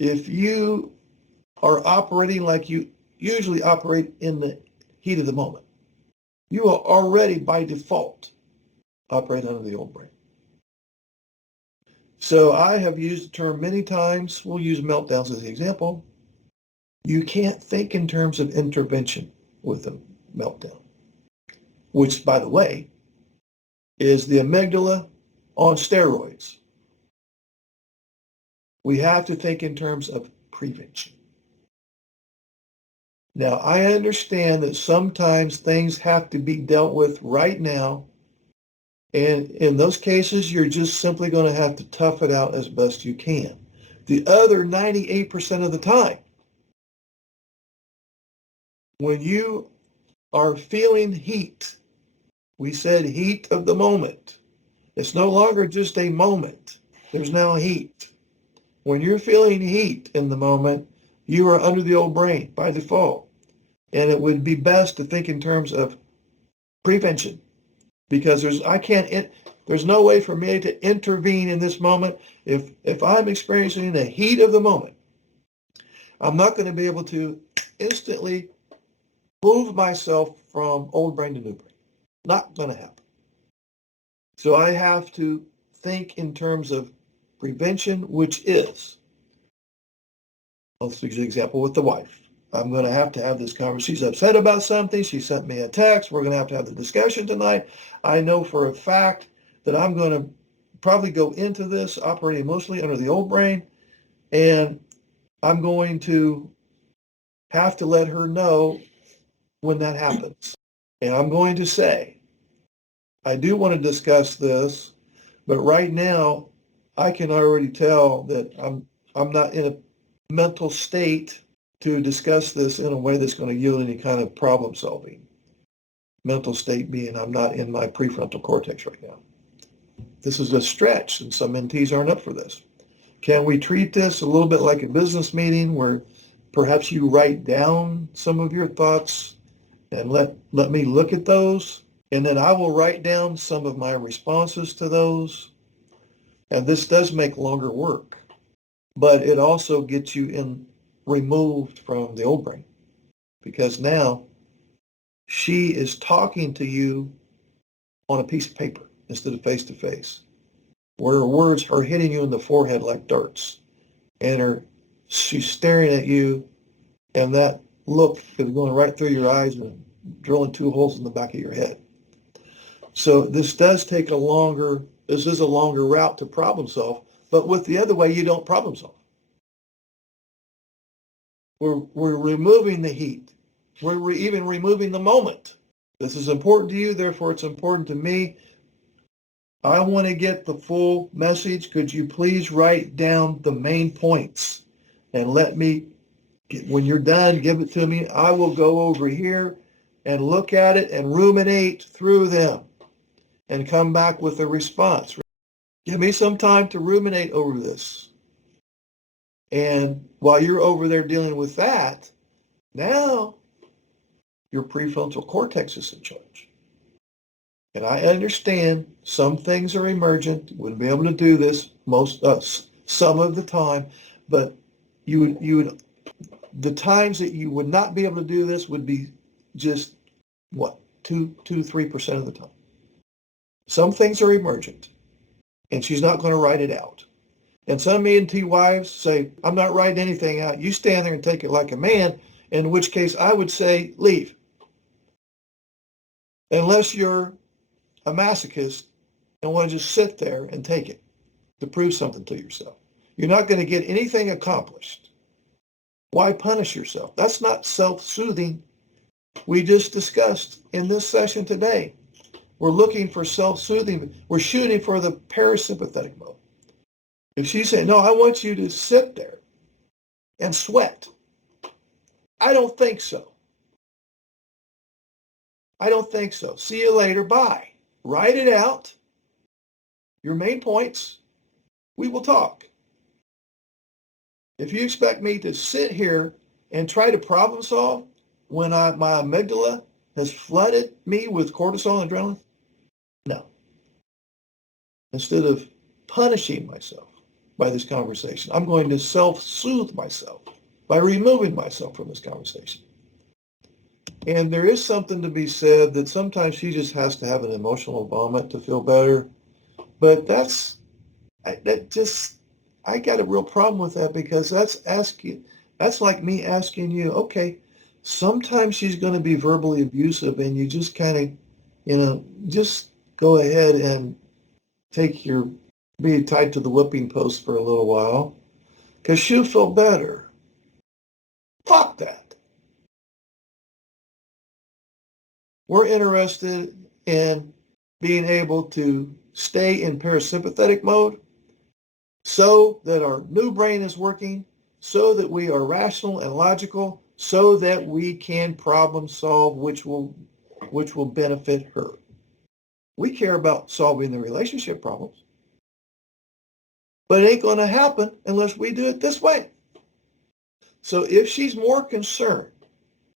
if you are operating like you usually operate in the heat of the moment, you are already by default operating under the old brain. So I have used the term many times. We'll use meltdowns as the example. You can't think in terms of intervention with a meltdown, which, by the way, is the amygdala on steroids. We have to think in terms of prevention. Now, I understand that sometimes things have to be dealt with right now, and in those cases, you're just simply going to have to tough it out as best you can. The other 98% of the time, when you are feeling heat, we said heat of the moment. It's no longer just a moment. There's now heat. When you're feeling heat in the moment, you are under the old brain by default. And it would be best to think in terms of prevention, because there's no way for me to intervene in this moment. If I'm experiencing the heat of the moment, I'm not going to be able to instantly move myself from old brain to new brain. Not going to happen. So I have to think in terms of prevention, which is, let's use an example with the wife. I'm going to have this conversation. She's upset about something. She sent me a text. We're going to have the discussion tonight. I know for a fact that I'm going to probably go into this operating mostly under the old brain, and I'm going to have to let her know when that happens. And I'm going to say, I do want to discuss this, but right now I can already tell that I'm not in a mental state to discuss this in a way that's going to yield any kind of problem solving. Mental state being I'm not in my prefrontal cortex right now. This is a stretch, and some NTs aren't up for this. Can we treat this a little bit like a business meeting where perhaps you write down some of your thoughts and let me look at those, and then I will write down some of my responses to those. And this does make longer work, but it also gets you removed from the old brain, because now she is talking to you on a piece of paper instead of face to face, where her words are hitting you in the forehead like darts, and she's staring at you, and that look is going right through your eyes and drilling 2 holes in the back of your head. So this is a longer route to problem solve, but with the other way, you don't problem solve. We're removing the heat. We're even removing the moment. This is important to you, therefore it's important to me. I want to get the full message. Could you please write down the main points and let me, when you're done, give it to me. I will go over here and look at it and ruminate through them and come back with a response. Give me some time to ruminate over this. And while you're over there dealing with that, now your prefrontal cortex is in charge. And I understand some things are emergent. Wouldn't be able to do this some of the time, but the times that you would not be able to do this would be just 2-3% of the time. Some things are emergent, and she's not going to write it out. And some ENT wives say, I'm not writing anything out. You stand there and take it like a man, in which case I would say, leave. Unless you're a masochist and want to just sit there and take it to prove something to yourself. You're not going to get anything accomplished. Why punish yourself? That's not self-soothing. We just discussed in this session today. We're looking for self-soothing. We're shooting for the parasympathetic mode. If she said, no, I want you to sit there and sweat. I don't think so. I don't think so. See you later. Bye. Write it out. Your main points. We will talk. If you expect me to sit here and try to problem solve when my amygdala has flooded me with cortisol and adrenaline, no. Instead of punishing myself, by this conversation. I'm going to self-soothe myself by removing myself from this conversation. And there is something to be said that sometimes she just has to have an emotional vomit to feel better. But I got a real problem with that, because that's like me asking you, okay, sometimes she's going to be verbally abusive, and you just kind of, just go ahead and be tied to the whipping post for a little while, because she'll feel better. Fuck that. We're interested in being able to stay in parasympathetic mode so that our new brain is working, so that we are rational and logical, so that we can problem solve, which will benefit her. We care about solving the relationship problems, but it ain't going to happen unless we do it this way. So if she's more concerned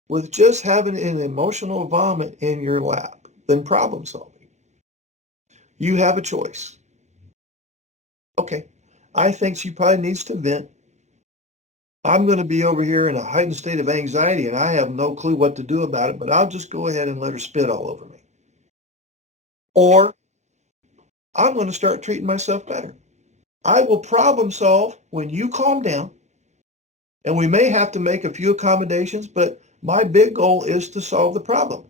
with just having an emotional vomit in your lap than problem solving, you have a choice. Okay, I think she probably needs to vent. I'm going to be over here in a heightened state of anxiety, and I have no clue what to do about it, but I'll just go ahead and let her spit all over me. Or I'm going to start treating myself better. I will problem solve when you calm down, and we may have to make a few accommodations, but my big goal is to solve the problem,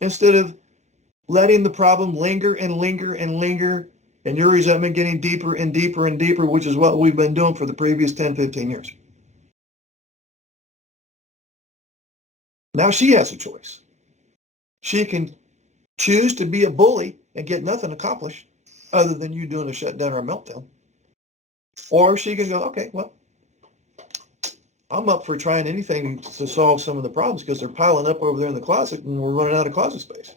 instead of letting the problem linger and linger and linger, and your resentment getting deeper and deeper and deeper, which is what we've been doing for the previous 10, 15 years. Now she has a choice. She can choose to be a bully and get nothing accomplished other than you doing a shutdown or a meltdown. Or she can go, okay, well, I'm up for trying anything to solve some of the problems, because they're piling up over there in the closet and we're running out of closet space.